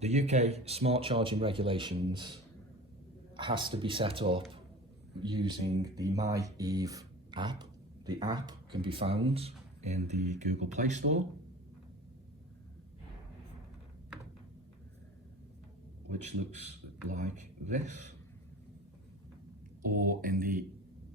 The UK smart charging regulations has to be set up using the MyEV app. The app can be found in the Google Play Store, which looks like this, or in the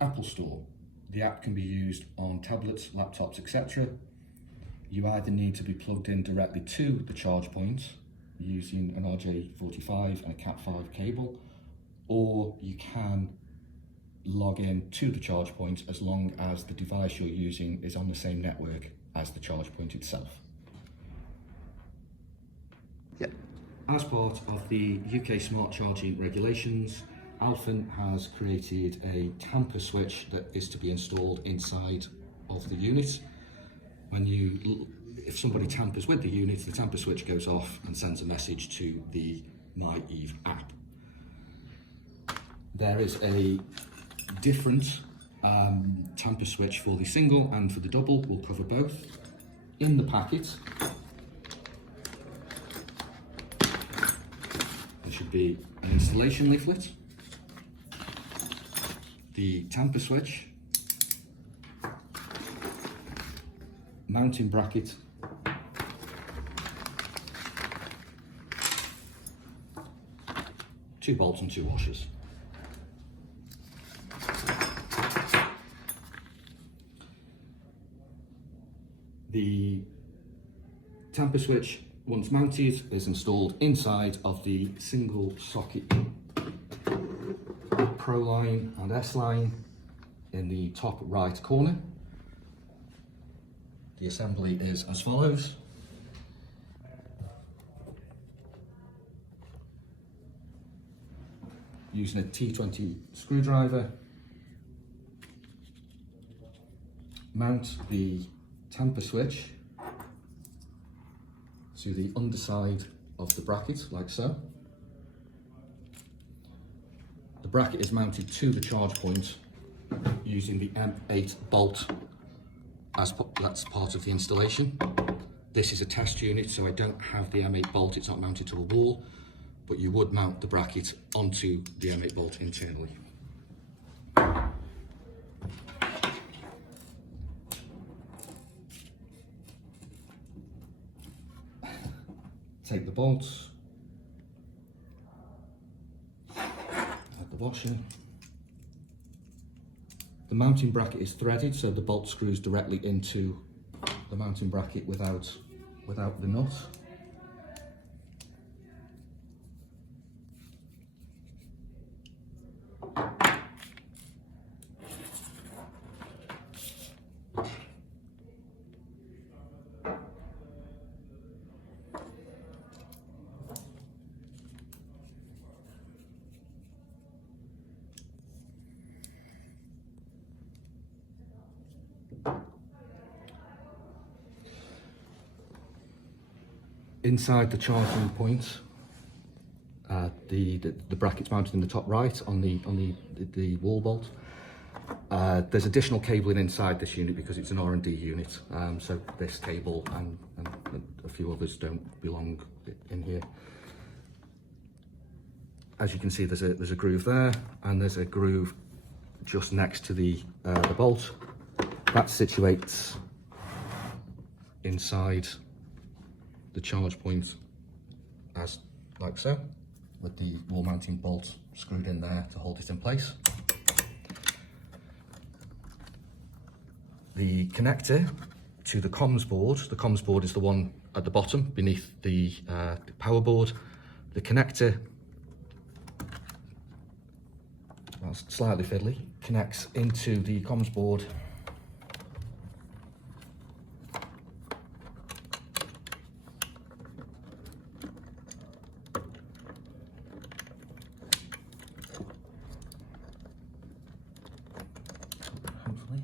Apple Store. The app can be used on tablets, laptops, etc. You either need to be plugged in directly to the charge point using an RJ45 and a Cat5 cable, or you can log in to the charge point as long as the device you're using is on the same network as the charge point itself. Yep. As part of the UK smart charging regulations, Alfen has created a tamper switch that is to be installed inside of the unit. If somebody tampers with the unit, the tamper switch goes off and sends a message to the MyEV app. There is a different tamper switch for the single and for the double. We'll cover both. In the packet, there should be an installation leaflet, the tamper switch, mounting bracket, two bolts and two washers. The tamper switch, once mounted, is installed inside of the single socket Pro line and S line in the top right corner. The assembly is as follows. Using a T20 screwdriver, mount the tamper switch to the underside of the bracket, like so. The bracket is mounted to the charge point using the M8 bolt that's part of the installation. This is a test unit, so I don't have the M8 bolt, it's not mounted to a wall, but you would mount the bracket onto the M8 bolt internally. Take the bolts, add the washer. The mounting bracket is threaded, so the bolt screws directly into the mounting bracket without the nut. Inside the charging point, the bracket's mounted in the top right on the wall bolt. There's additional cabling inside this unit because it's an R&D unit, so this cable and a few others don't belong in here. As you can see, there's a groove there, and there's a groove just next to the bolt. That situates inside the charge point as like so, with the wall mounting bolt screwed in there to hold it in place. The connector to the comms board is the one at the bottom beneath the power board. The connector, that's slightly fiddly, connects into the comms board hopefully.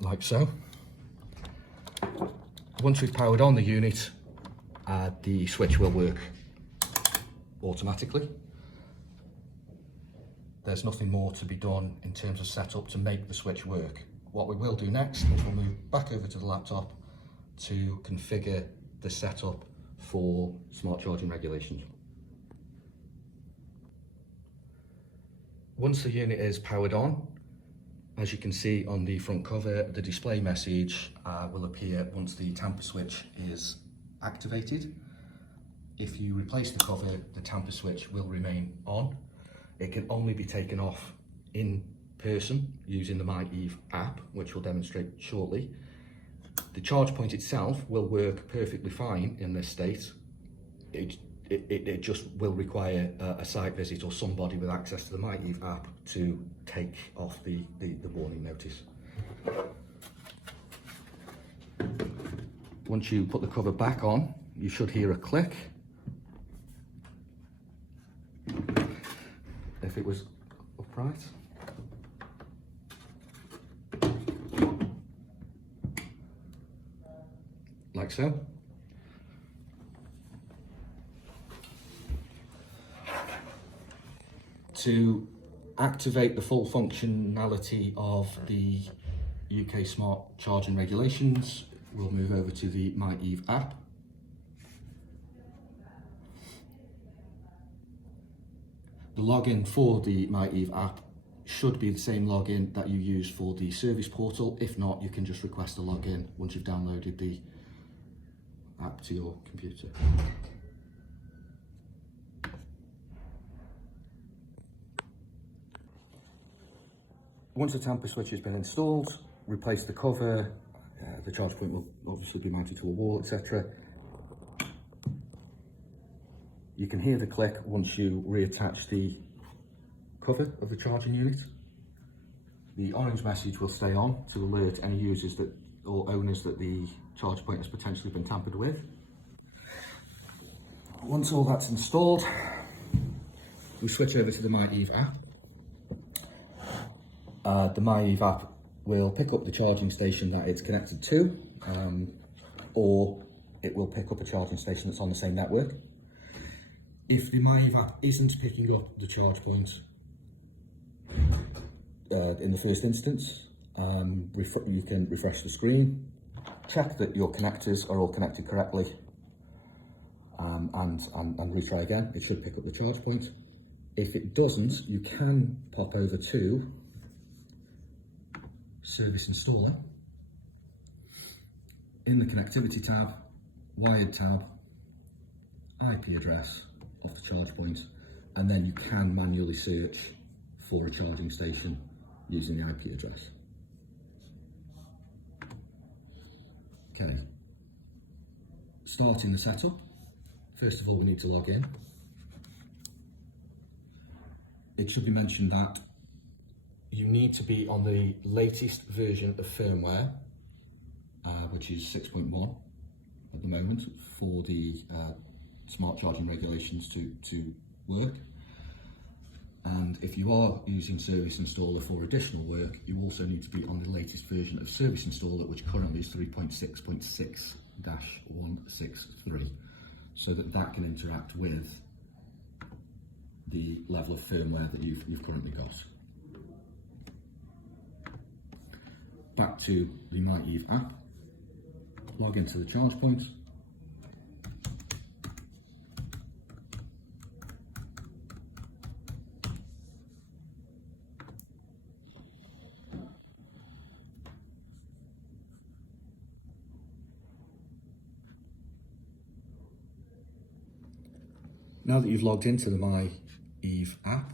Like so. Once we've powered on the unit, the switch will work automatically. there's nothing more to be done in terms of setup to make the switch work. What we will do next is we'll move back over to the laptop to configure the setup for smart charging regulations. Once the unit is powered on, as you can see on the front cover, the display message will appear once the tamper switch is activated. If you replace the cover, the tamper switch will remain on. It can only be taken off in person using the MyEve app, which we'll demonstrate shortly. The charge point itself will work perfectly fine in this state. It just will require a site visit or somebody with access to the MyEve app to take off the warning notice. Once you put the cover back on, you should hear a click. If it was upright. Like so. To activate the full functionality of the UK Smart Charging Regulations, we'll move over to the MyEve app. The login for the MyEve app should be the same login that you use for the service portal. If not, you can just request a login once you've downloaded the app to your computer. Once the tamper switch has been installed, replace the cover. The charge point will obviously be mounted to a wall, etc. You can hear the click once you reattach the cover of the charging unit. The orange message will stay on to alert any users that or owners that the charge point has potentially been tampered with. Once all that's installed, we switch over to the MyEve app. The MyEve app will pick up the charging station that it's connected to, or it will pick up a charging station that's on the same network. If the MyEve app isn't picking up the charge point in the first instance, you can refresh the screen, check that your connectors are all connected correctly, and retry again. It should pick up the charge point. If it doesn't, you can pop over to Service Installer. In the Connectivity tab, Wired tab, IP address of the charge point, and then you can manually search for a charging station using the IP address. Okay, starting the setup. First of all, we need to log in. It should be mentioned that you need to be on the latest version of firmware, which is 6.1 at the moment, for the smart charging regulations to work. And if you are using Service Installer for additional work, you also need to be on the latest version of Service Installer, which currently is 3.6.6-163, so that can interact with the level of firmware that you've currently got. Back to the MyEve app, log into the charge point. Now that you've logged into the MyEve app,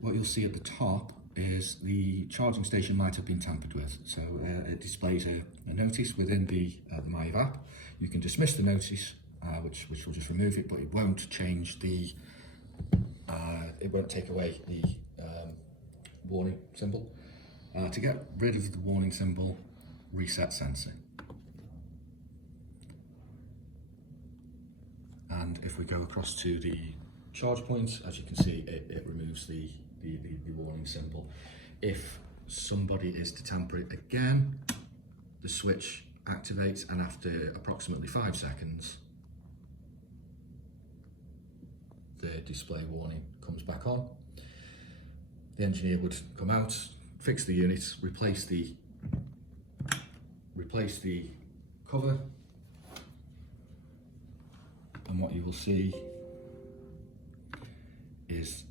what you'll see at the top is the charging station might have been tampered with. So it displays a notice within the MyEve app. You can dismiss the notice, which will just remove it, but it won't change the, it won't take away the warning symbol. To get rid of the warning symbol, reset sensing. And if we go across to the charge point, as you can see, it removes the warning symbol. If somebody is to tamper it again, the switch activates, and after approximately 5 seconds, the display warning comes back on. the engineer would come out, fix the unit, replace the cover, and what you will see is,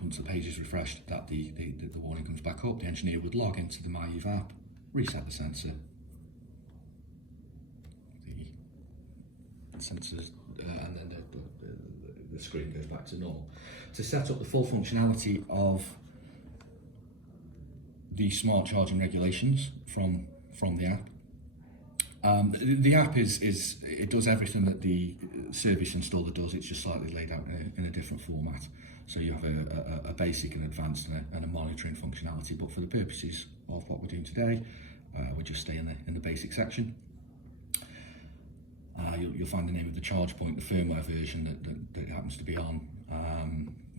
once the page is refreshed, that the warning comes back up. The engineer would log into the MyEve app, reset the sensor, sensors, and then the screen goes back to normal. To set up the full functionality of the smart charging regulations from the app, the app it does everything that the service installer does. It's just slightly laid out in a different format. So you have a basic, and advanced, and a monitoring functionality. But for the purposes of what we're doing today, we'll just stay in the basic section. You'll find the name of the charge point, the firmware version that it happens to be on,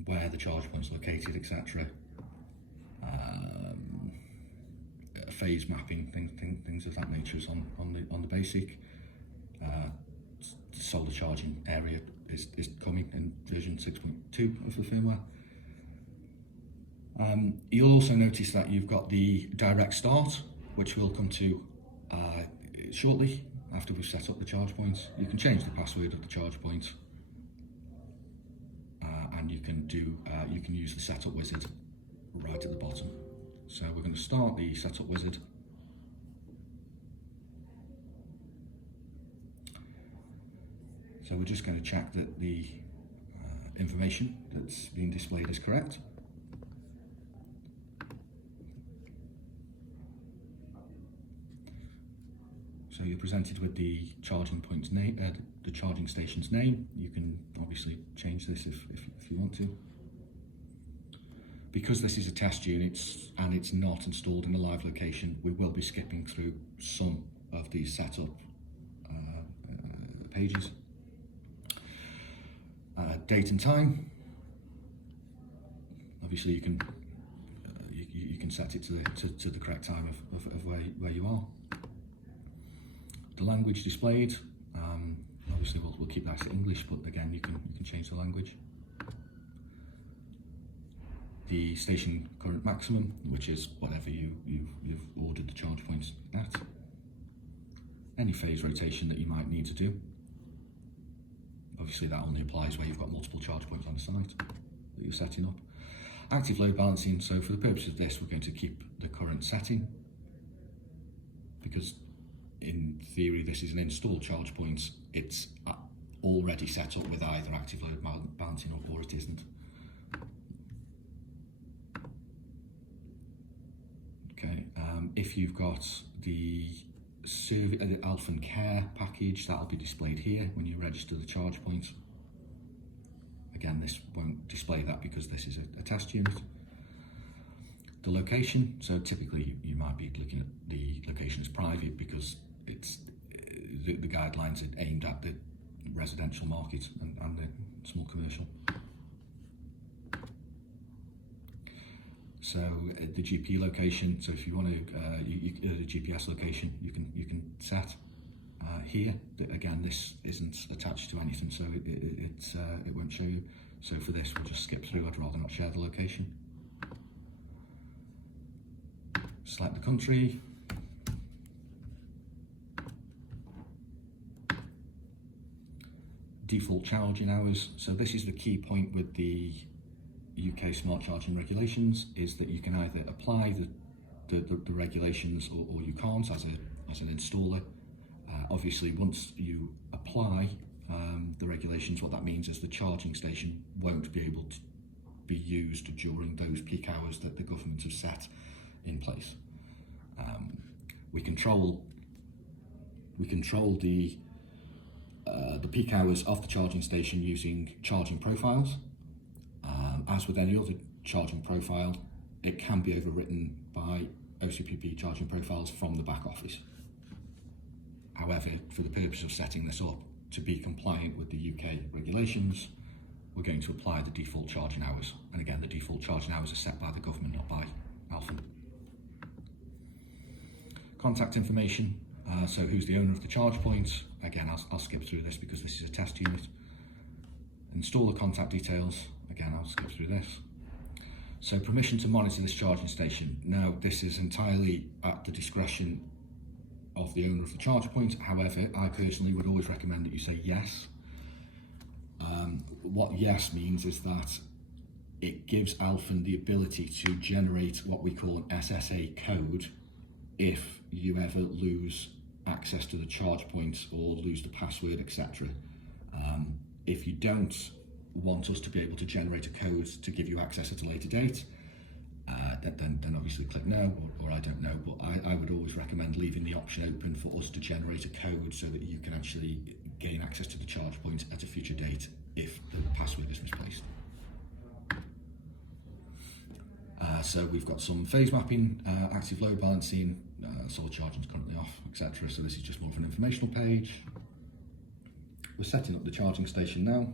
where the charge point's located, etc. Phase mapping, things of that nature is on the basic. Solar charging area is coming in version 6.2 of the firmware. You'll also notice that you've got the direct start, which we'll come to shortly after we've set up the charge points. You can change the password of the charge point, and you can use the setup wizard right at the bottom. So we're going to start the setup wizard. So we're just going to check that the information that's being displayed is correct. So you're presented with the charging point's name, the charging station's name. You can obviously change this if you want to. Because this is a test unit and it's not installed in a live location, we will be skipping through some of these setup pages. Date and time. Obviously, you can set it to the correct time of where you are. The language displayed. Obviously, we'll keep that to English, but again, you can change the language. The station current maximum, which is whatever you've ordered the charge points at. Any phase rotation that you might need to do. Obviously that only applies where you've got multiple charge points on the site that you're setting up. Active load balancing, so for the purpose of this we're going to keep the current setting, because in theory this is an installed charge point. It's already set up with either active load balancing or it isn't. Okay, if you've got the Alfen Care package, that'll be displayed here when you register the charge point. Again, this won't display that because this is a test unit. The location, so typically you might be looking at the location as private because it's the guidelines are aimed at the residential market and the small commercial. So the GP location, so if you want to, the GPS location, you can set here. Again, this isn't attached to anything, so it won't show you. So for this, we'll just skip through. I'd rather not share the location. Select the country. Default charging hours. So this is the key point with the UK smart charging regulations, is that you can either apply the regulations or you can't as an installer. Obviously, once you apply the regulations, what that means is the charging station won't be able to be used during those peak hours that the government has set in place. We control the peak hours of the charging station using charging profiles. As with any other charging profile, it can be overwritten by OCPP charging profiles from the back office. However, for the purpose of setting this up to be compliant with the UK regulations, we're going to apply the default charging hours. And again, the default charging hours are set by the government, not by Alfen. Contact information, so who's the owner of the charge point. Again, I'll skip through this because this is a test unit. Installer contact details, again I'll skip through this. So permission to monitor this charging station. Now this is entirely at the discretion of the owner of the charge point. However, I personally would always recommend that you say yes. What yes means is that it gives Alfen the ability to generate what we call an SSA code if you ever lose access to the charge point or lose the password, etc. If you don't want us to be able to generate a code to give you access at a later date, then obviously click no, or I don't know, but I would always recommend leaving the option open for us to generate a code so that you can actually gain access to the charge point at a future date if the password is misplaced. So we've got some phase mapping, active load balancing, solar charging is currently off, etc. So this is just more of an informational page. We're setting up the charging station now.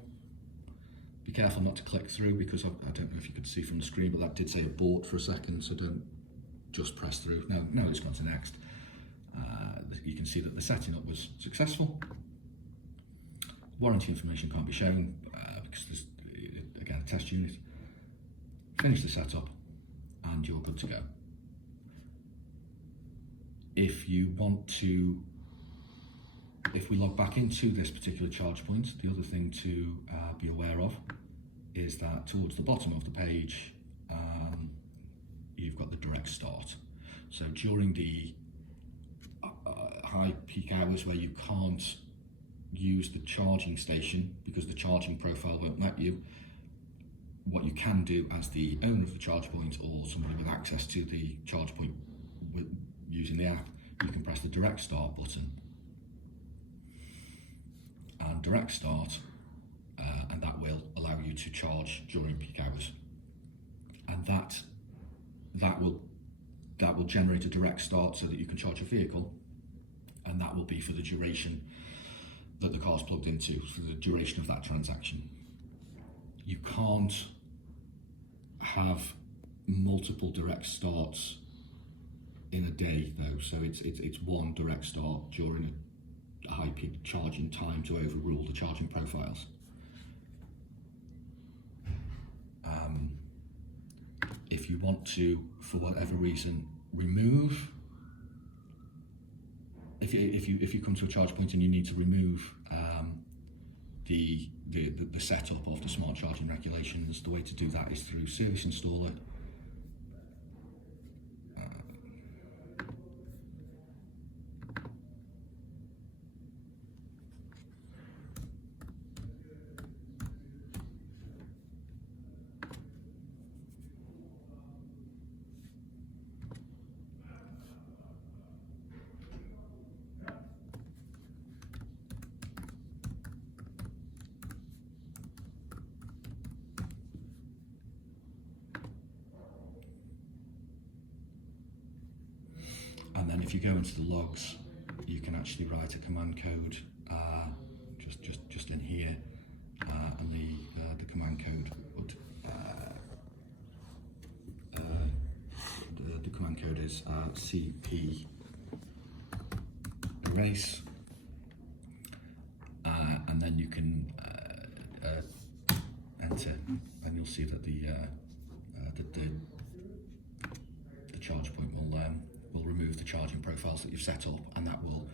Be careful not to click through because I don't know if you could see from the screen, but that did say abort for a second, so don't just press through. No, it's gone to next. You can see that the setting up was successful. Warranty information can't be shown because there's, again, a test unit. Finish the setup and you're good to go. If you want to, if we log back into this particular charge point, the other thing to be aware of is that towards the bottom of the page, you've got the direct start. So during the high peak hours where you can't use the charging station because the charging profile won't let you, what you can do as the owner of the charge point or somebody with access to the charge point using the app, you can press the direct start button and direct start, and that will allow you to charge during peak hours, and that will generate a direct start so that you can charge your vehicle, and that will be for the duration that the car's plugged into, for the duration of that transaction. You can't have multiple direct starts in a day though, so it's one direct start during a high peak charging time to overrule the charging profiles. If you want to, for whatever reason, remove, if you come to a charge point and you need to remove the setup of the smart charging regulations, the way to do that is through Service Installer. And then if you go into the logs, you can actually write a command code just in here, and the command code would the command code is cp erase, and then you can enter, and you'll see that the charge point will remove the charging profiles that you've set up, and that will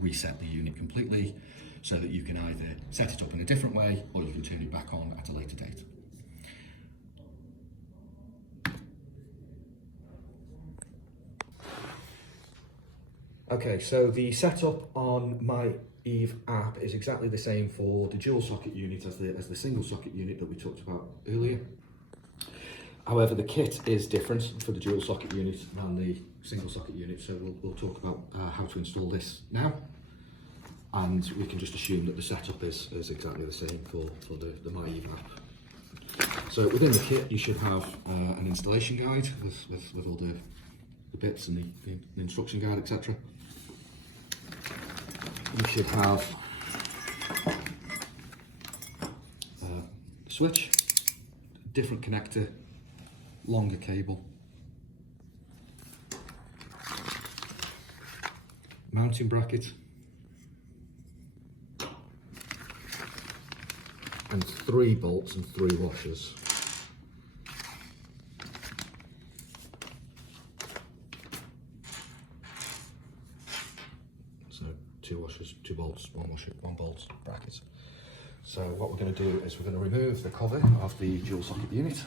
reset the unit completely so that you can either set it up in a different way or you can turn it back on at a later date. Okay, so the setup on my Eve app is exactly the same for the dual socket unit as the single socket unit that we talked about earlier. However, the kit is different for the dual socket unit than the single socket unit, so we'll talk about how to install this now, and we can just assume that the setup is exactly the same for the My Eve app. So within the kit you should have an installation guide with all the bits and the instruction guide, etc. You should have a switch, different connector, longer cable, mounting bracket, and 3 bolts and 3 washers. 2 washers, 2 bolts, 1 washer, 1 bolt bracket. So what we're going to do is we're going to remove the cover of the dual socket unit.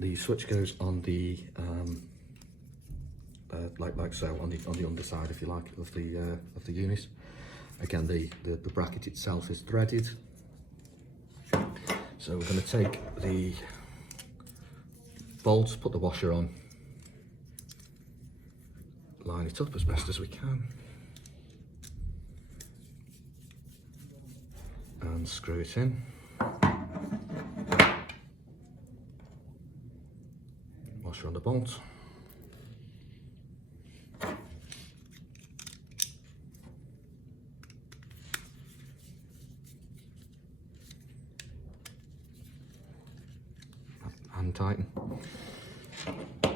The switch goes on the like so on the underside, if you like, of the unit. Again, the bracket itself is threaded. So we're going to take the bolts, put the washer on, line it up as best as we can, and screw it in. Washer on the bolt. And tighten.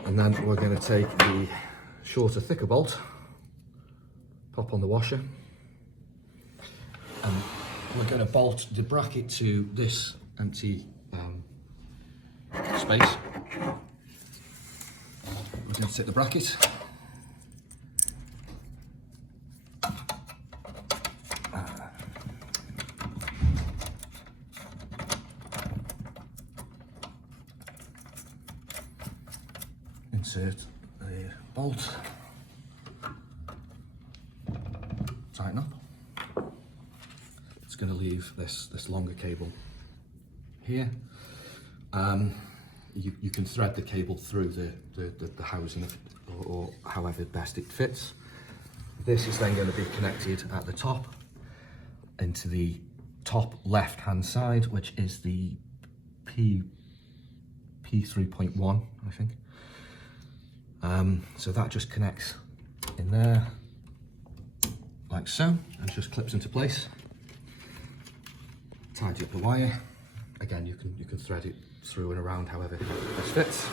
And then we're going to take the shorter, thicker bolt, pop on the washer, and we're going to bolt the bracket to this empty space. We're going to take the bracket, insert the bolt, tighten up. It's going to leave this longer cable here. You can thread the cable through the housing or however best it fits. This is then going to be connected at the top into the top left hand side, which is the P3.1, I think. So that just connects in there like so, and just clips into place. Tidy up the wire. Again, you can thread it through and around however best fits.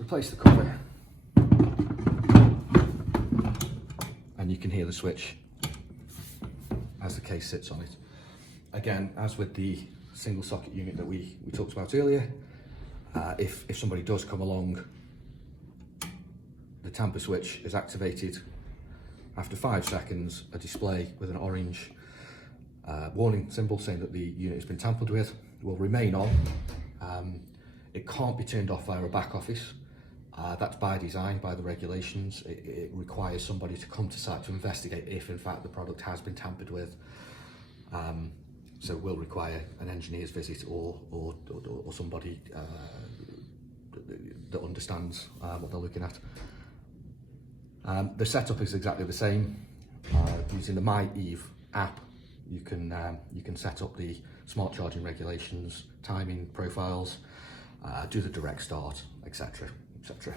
Replace the cover, and you can hear the switch as the case sits on it. Again, as with the single socket unit that we talked about earlier, if somebody does come along, the tamper switch is activated. After 5 seconds, a display with an orange warning symbol saying that the unit has been tampered with will remain on. It can't be turned off via a back office. That's by design, by the regulations. It requires somebody to come to site to investigate if in fact the product has been tampered with. So it will require an engineer's visit or somebody that understands what they're looking at. The setup is exactly the same. Using the MyEve app, you can set up the smart charging regulations, timing profiles, do the direct start, etc., etc.